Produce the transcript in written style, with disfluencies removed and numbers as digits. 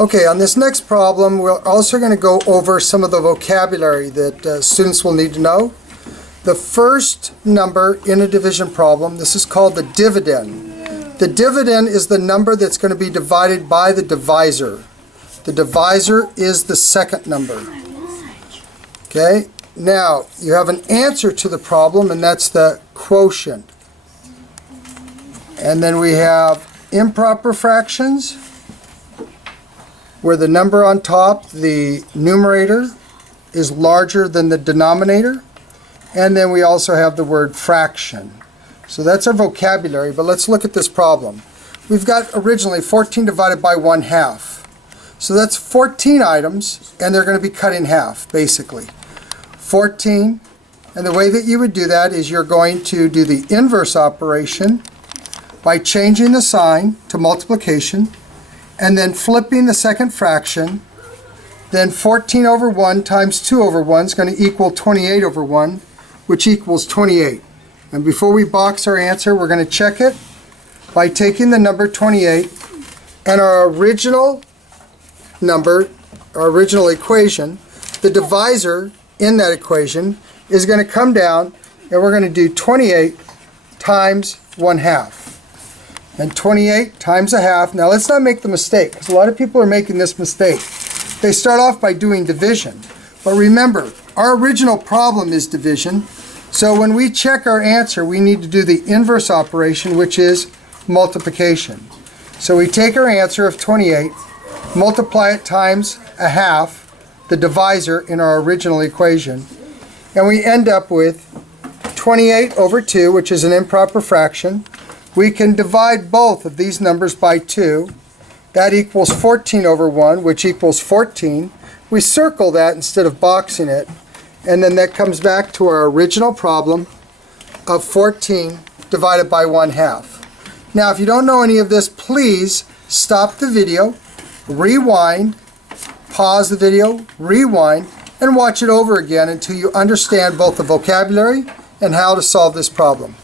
Okay, on this next problem, we're also going to go over some of the vocabulary that students will need to know. The first number in a division problem, this is called the dividend. The dividend is the number that's going to be divided by the divisor. The divisor is the second number. Okay, now you have an answer to the problem, and that's the quotient. And then we have improper fractions, where the number on top, the numerator, is larger than the denominator. And then we also have the word fraction. So that's our vocabulary, but let's look at this problem. We've got originally 14 divided by 1/2. So that's 14 items, and they're going to be cut in half, basically. 14, and the way that you would do that is you're going to do the inverse operation by changing the sign to multiplication, and then flipping the second fraction. Then 14 over 1 times 2 over 1 is going to equal 28 over 1, which equals 28. And before we box our answer, we're going to check it by taking the number 28 and our original number, our original equation, the divisor in that equation is going to come down, and we're going to do 28 times 1/2. And 28 times 1/2. Now let's not make the mistake, because a lot of people are making this mistake. They start off by doing division. But remember, our original problem is division. So when we check our answer, we need to do the inverse operation, which is multiplication. So we take our answer of 28, multiply it times 1/2, the divisor in our original equation, and we end up with 28 over 2, which is an improper fraction. We can divide both of these numbers by 2. That equals 14 over 1, which equals 14. We circle that instead of boxing it, and then that comes back to our original problem of 14 divided by 1/2. Now, if you don't know any of this, please stop the video, rewind, pause the video, rewind, and watch it over again until you understand both the vocabulary and how to solve this problem.